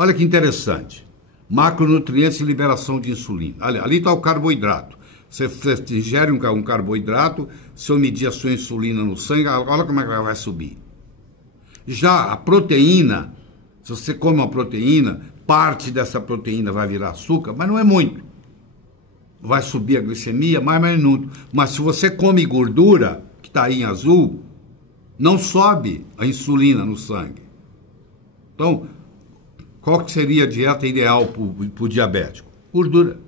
Olha que interessante. Macronutrientes e liberação de insulina. Ali está o carboidrato. Você ingere um carboidrato, se eu medir a sua insulina no sangue, olha como é que ela vai subir. Já a proteína, se você come uma proteína, parte dessa proteína vai virar açúcar, mas não é muito. Vai subir a glicemia, mais muito. Mas se você come gordura, que está aí em azul, não sobe a insulina no sangue. Então, qual que seria a dieta ideal para o diabético? Gordura.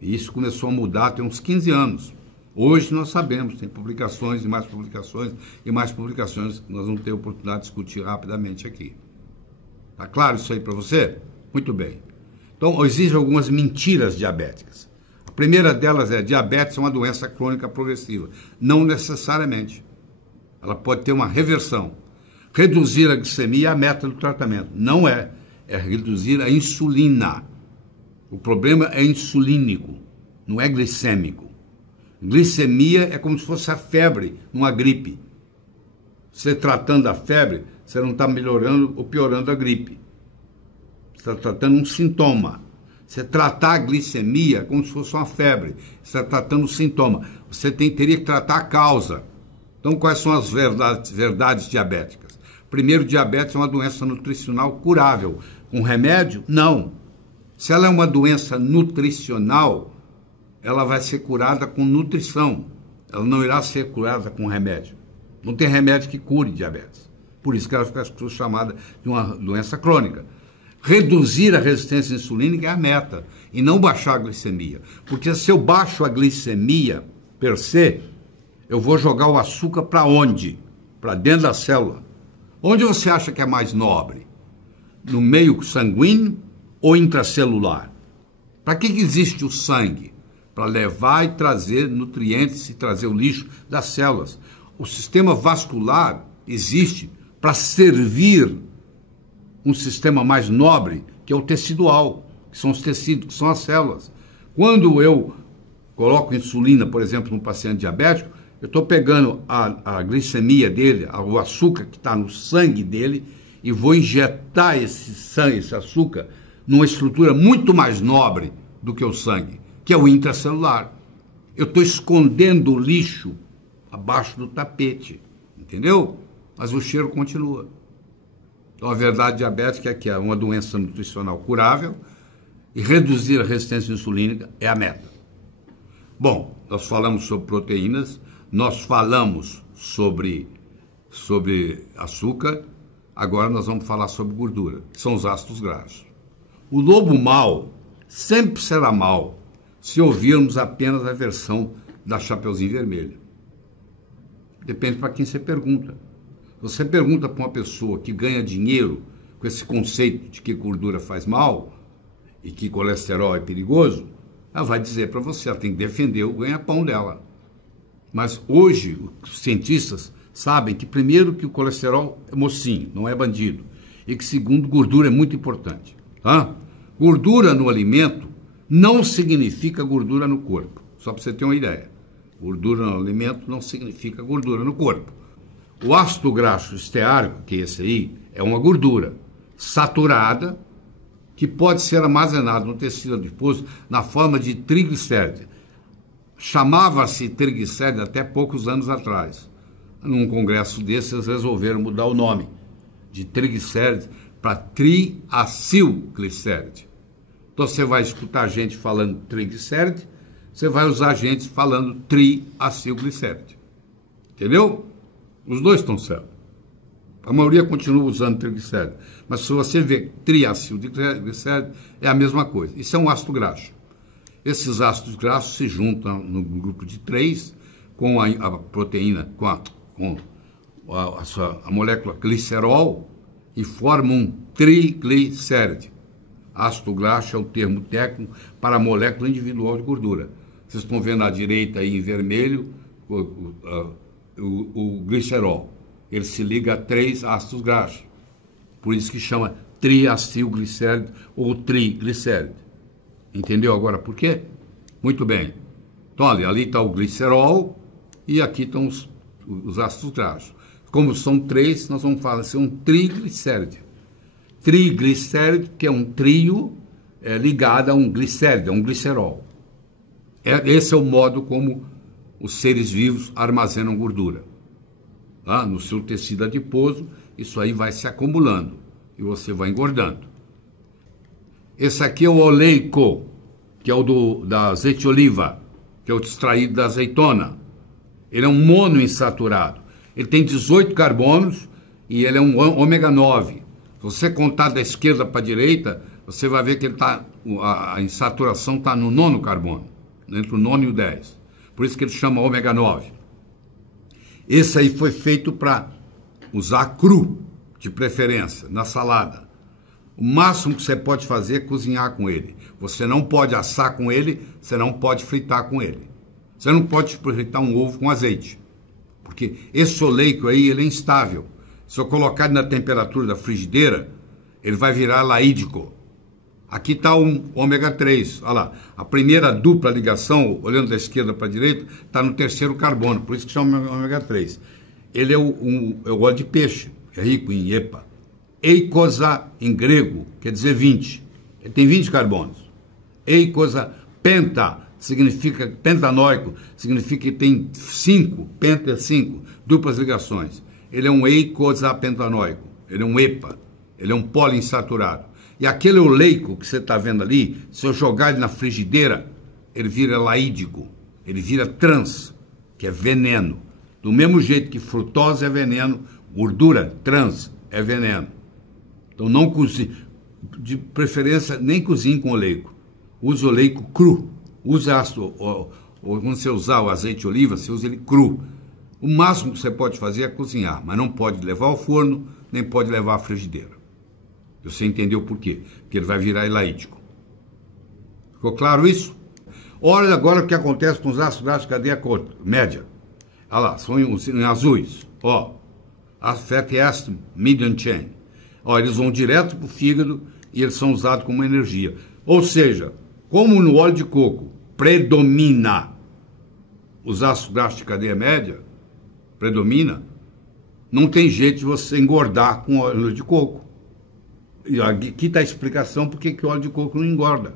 E isso começou a mudar tem uns 15 anos. Hoje nós sabemos, tem publicações e mais publicações e mais publicações que nós vamos ter a oportunidade de discutir rapidamente aqui. Tá claro isso aí para você? Muito bem. Então, existem algumas mentiras diabéticas. A primeira delas é: diabetes é uma doença crônica progressiva. Não necessariamente. Ela pode ter uma reversão. Reduzir a glicemia é a meta do tratamento. Não é. É reduzir a insulina. O problema é insulínico, não é glicêmico. Glicemia é como se fosse a febre numa gripe. Você tratando a febre, você não está melhorando ou piorando a gripe. Você está tratando um sintoma. Você tratar a glicemia como se fosse uma febre. Você está tratando um sintoma. Você teria que tratar a causa. Então, quais são as verdades diabéticas? Primeiro, diabetes é uma doença nutricional curável. Com remédio? Não. Se ela é uma doença nutricional, ela vai ser curada com nutrição. Ela não irá ser curada com remédio. Não tem remédio que cure diabetes. Por isso que ela fica chamada de uma doença crônica. Reduzir a resistência insulínica é a meta, e não baixar a glicemia. Porque se eu baixo a glicemia, per se, eu vou jogar o açúcar para onde? Para dentro da célula. Onde você acha que é mais nobre? No meio sanguíneo ou intracelular? Para que existe o sangue? Para levar e trazer nutrientes e trazer o lixo das células. O sistema vascular existe para servir um sistema mais nobre, que é o tecidual, que são os tecidos, que são as células. Quando eu coloco insulina, por exemplo, num paciente diabético, eu estou pegando a glicemia dele, o açúcar que está no sangue dele, e vou injetar esse açúcar numa estrutura muito mais nobre do que o sangue, que é o intracelular. Eu estou escondendo o lixo abaixo do tapete, entendeu? Mas o cheiro continua. Então, a verdade diabética é que é uma doença nutricional curável e reduzir a resistência insulínica é a meta. Bom, nós falamos sobre proteínas, nós falamos sobre açúcar, agora nós vamos falar sobre gordura, que são os ácidos graxos. O lobo mau sempre será mau se ouvirmos apenas a versão da Chapeuzinho Vermelho. Depende para quem você pergunta. Você pergunta para uma pessoa que ganha dinheiro com esse conceito de que gordura faz mal e que colesterol é perigoso, ela vai dizer para você, ela tem que defender o ganha-pão dela. Mas hoje os cientistas sabem que, primeiro, que o colesterol é mocinho, não é bandido, e que, segundo, gordura é muito importante. Tá? Gordura no alimento não significa gordura no corpo, só para você ter uma ideia. Gordura no alimento não significa gordura no corpo. O ácido graxo esteárico, que é esse aí, é uma gordura saturada que pode ser armazenada no tecido adiposo na forma de triglicérides. Chamava-se triglicérides até poucos anos atrás. Num congresso desses, eles resolveram mudar o nome de triglicérides para triacilglicéride. Então, você vai escutar gente falando triglicéride, você vai usar gente falando triacilglicéride. Entendeu? Os dois estão certos. A maioria continua usando triglicérides. Mas se você vê triacilglicéride, é a mesma coisa. Isso é um ácido graxo. Esses ácidos graxos se juntam no grupo de 3 com a proteína, com a molécula glicerol e formam um triglicéride. Ácido graxo é o termo técnico para a molécula individual de gordura. Vocês estão vendo à direita aí em vermelho o glicerol. Ele se liga a 3 ácidos graxos. Por isso que chama triacilglicéride ou triglicéride. Entendeu agora por quê? Muito bem. Então, ali está o glicerol e aqui estão os ácidos graxos. Como são 3, nós vamos falar assim, um triglicéride. triglicérido, que é um trio ligado a um glicérido, a um glicerol. Esse é o modo como os seres vivos armazenam gordura. Tá? No seu tecido adiposo, isso aí vai se acumulando e você vai engordando. Esse aqui é o oleico, que é o da azeite de oliva, que é o extraído da azeitona. Ele é um monoinsaturado. Ele tem 18 carbonos e ele é um ômega 9. Se você contar da esquerda para a direita, você vai ver que ele a insaturação está no 9º carbono, entre o 9 e o 10. Por isso que ele chama ômega 9. Esse aí foi feito para usar cru, de preferência, na salada. O máximo que você pode fazer é cozinhar com ele. Você não pode assar com ele, você não pode fritar com ele. Você não pode fritar um ovo com azeite, porque esse oleico aí, ele é instável. Se eu colocar ele na temperatura da frigideira, ele vai virar laídico. Aqui está um ômega 3, olha lá. A primeira dupla ligação, olhando da esquerda para a direita, está no 3º carbono, por isso que chama ômega 3. Ele é o óleo de peixe, é rico em EPA. Eicosa, em grego, quer dizer 20. Ele tem 20 carbonos. Eicosa penta, significa pentanóico, significa que tem 5, penta é 5, duplas ligações. Ele é um eicosapentanoico, ele é um EPA, ele é um poliinsaturado. E aquele oleico que você está vendo ali, se eu jogar ele na frigideira, ele vira laídico, ele vira trans, que é veneno. Do mesmo jeito que frutose é veneno, gordura trans é veneno. Então não cozinhe, de preferência nem cozinhe com oleico. Use oleico cru. Quando você usar o azeite de oliva, você usa ele cru. O máximo que você pode fazer é cozinhar, mas não pode levar ao forno, nem pode levar à frigideira. Você entendeu por quê? Porque ele vai virar elaítico. Ficou claro isso? Olha agora o que acontece com os ácidos graxos de cadeia média. Olha lá, são em azuis. Ó, fatty acid medium chain. Ó, eles vão direto para o fígado e eles são usados como energia. Ou seja, como no óleo de coco predomina os ácidos graxos de cadeia média, predomina, não tem jeito de você engordar com óleo de coco. E aqui está a explicação por que o óleo de coco não engorda.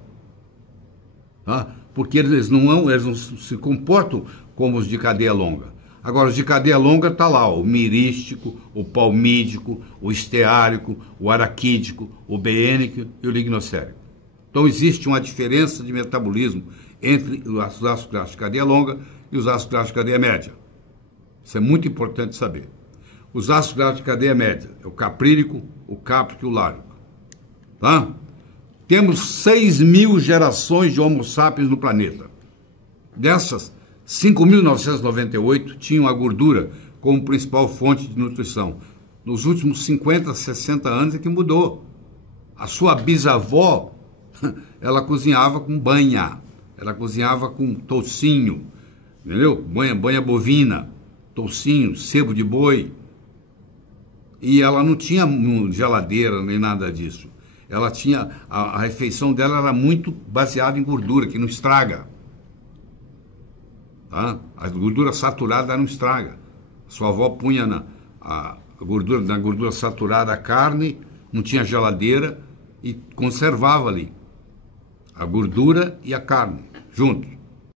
Tá? Porque eles não se comportam como os de cadeia longa. Agora, os de cadeia longa está lá, o mirístico, o palmídico, o esteárico, o araquídico, o beênico e o lignocérico. Então, existe uma diferença de metabolismo entre os ácidos graxos de cadeia longa e os ácidos graxos de cadeia média. Isso é muito importante saber. Os ácidos graxos de cadeia média é o caprílico, o cáprico e o láurico. Tá? Temos 6.000 gerações de Homo sapiens no planeta. Dessas, 5.998 tinham a gordura como principal fonte de nutrição. Nos últimos 50, 60 anos é que mudou. A sua bisavó, ela cozinhava com banha, ela cozinhava com toucinho, entendeu? Banha bovina, toucinho, sebo de boi. E ela não tinha geladeira nem nada disso. Ela tinha, a refeição dela era muito baseada em gordura, que não estraga. Tá? A gordura saturada não estraga. Sua avó punha na gordura saturada a carne, não tinha geladeira e conservava ali a gordura e a carne juntos.